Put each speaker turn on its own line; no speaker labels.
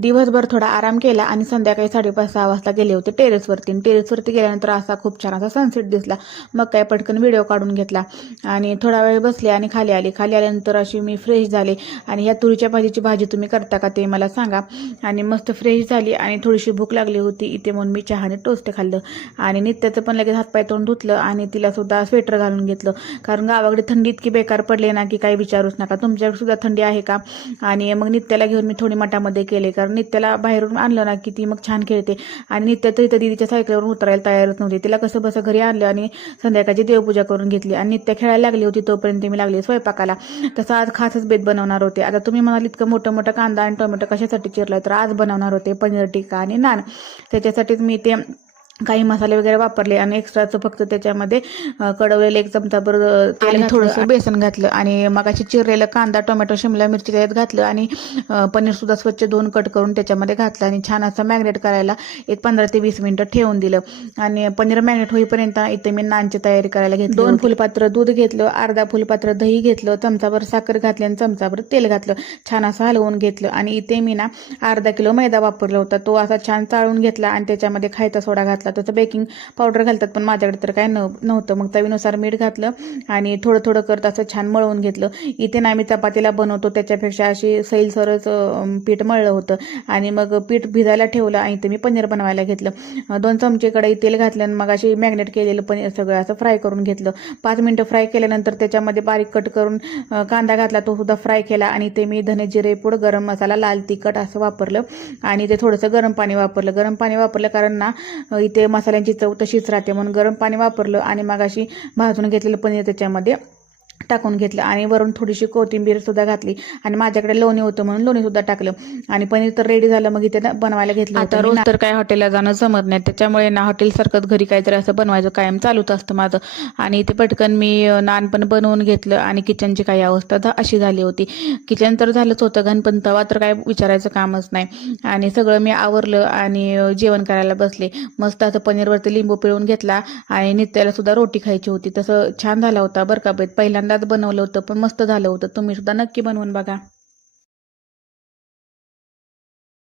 दिवसभर थोडा आराम केला आणि संध्याकाळी साडेपाच सहा वाजता गेले होते टेरेसवरती. आणि टेरेसवरती गेल्यानंतर असा खूप छान असा सनसेट दिसला. मग काय पटकन व्हिडिओ काढून घेतला. आणि थोडा वेळ बसले आणि खाली आले. खाली आल्यानंतर अशी मी फ्रेश झाले. आणि ह्या तुरीच्या भाजीची भाजी तुम्ही करता का ते मला सांगा. आणि मस्त फ्रेश झाली आणि थोडीशी भूक लागली होती. इथे म्हणून मी चहाने टोस्ट खाल्लं. आणि नित्याचं पण लगेच हातपाय तोंड धुतलं आणि तिला सुद्धा स्वेटर घालून घेतलं. कारण गावाकडे थंडी इतकी बेकार पडली ना की काही विचारूच नका. तुमच्याकडे सुद्धा थंडी आहे का? आणि मग नित्याला घेऊन मी थोडी मठामध्ये केले. कारण नित्याला बाहेरून आणलं ना की ती मग छान खेळते. आणि नित्या तर इथं दिदीच्या सायकलवरून उतरायला तयारच नव्हती. तिला कसं बसं घरी आणलं आणि संध्याकाळची देवपूजा करून घेतली. आणि नित्या खेळायला लागली होती तोपर्यंत मी लागली स्वयंपाकाला. तसं आज खासच बेत बनवणार होते. आता तुम्ही म्हणाल इतकं मोठं मोठं कांदा आणि टोमॅटो कशासाठी चिरलाय? तर आज बनवणार होते पनीर टिक्का आणि नान. त्याच्यासाठीच मी ते काही मसाले वगैरे वापरले आणि एक्स्ट्राचं फक्त त्याच्यामध्ये कडवलेलं एक चमचाभर तेल थोडंसं बेसन घातलं आणि मगाशी चिरलेलं कांदा टोमॅटो शिमला मिरची त्याच्यात घातलं आणि अं, पनीर सुद्धा स्वच्छ धुवून कट करून त्याच्यामध्ये घातलं आणि छान असं मॅग्नेट करायला एक पंधरा ते वीस मिनिटं ठेवून दिलं. आणि पनीर मॅग्नेट होईपर्यंत इथे मी नानची तयारी करायला घेतली दोन फुलपात्र दूध घेतलं अर्धा फुलपात्र दही घेतलं चमचाभर साखर घातली आणि चमचाभर तेल घातलं. छान असं हलवून घेतलं आणि इथे मी ना अर्धा किलो मैदा वापरला होता. तो असा छान चाळून घेतला आणि त्याच्यामध्ये खायचा सोडा घातला. तसं बेकिंग पावडर घालतात पण माझ्याकडे तर काय नव- नव्हतं. मग चवीनुसार मीठ घातलं आणि थोडं थोडं करत असं छान मळवून घेतलं. इथे ना आम्ही चपातीला बनवतो त्याच्यापेक्षा अशी सैलसरच पीठ मळलं होतं. आणि मग पीठ भिजायला ठेवलं आणि ते मी पनीर बनवायला घेतलं. दोन चमचे कडाई तेल घातलं आणि मग अशी मॅग्नेट केलेलं पनीर सगळं असं फ्राय करून घेतलं. पाच मिनटं फ्राय केल्यानंतर त्याच्यामध्ये बारीक कट करून कांदा घातला तो सुद्धा फ्राय केला आणि ते मी धने जिरे पूड गरम मसाला लाल तिखट असं वापरलं. आणि ते थोडंसं गरम पाणी वापरलं. गरम पाणी वापरलं कारण ना इथे ते मसाल्यांची चव तशीच राहते. म्हणून गरम पाणी वापरलं आणि मगाशी भाजून घेतलेलं पनीर त्याच्यामध्ये टाकून घेतलं आणि वरून थोडीशी कोथिंबीर सुद्धा घातली. आणि माझ्याकडे लोणी होतं म्हणून लोणी सुद्धा टाकलं. आणि पनीर तर रेडी झालं. मग इथे बनवायला घेतलं आता रोज तर काय हॉटेलला जाणं जमत नाही. त्याच्यामुळे ना हॉटेल सारखंच घरी काहीतरी असं बनवायचं कायम चालूच असतं माझं. आणि इथे पटकन मी नान पण बनवून घेतलं आणि किचनची काही अवस्था अशी झाली होती. किचन तर झालंच होतं घन पण तवा तर काय विचारायचं कामच नाही. आणि सगळं मी आवरलं आणि जेवण करायला बसले. मस्त असं पनीरवरती लिंबू पिळून घेतला. आणि नित्याला सुद्धा रोटी खायची होती. तसं छान झाला होता बरं का बेत पहिल्यांदाच बनवलं होतं पण मस्त झालं होतं. तुम्ही सुद्धा नक्की बनवून बघा.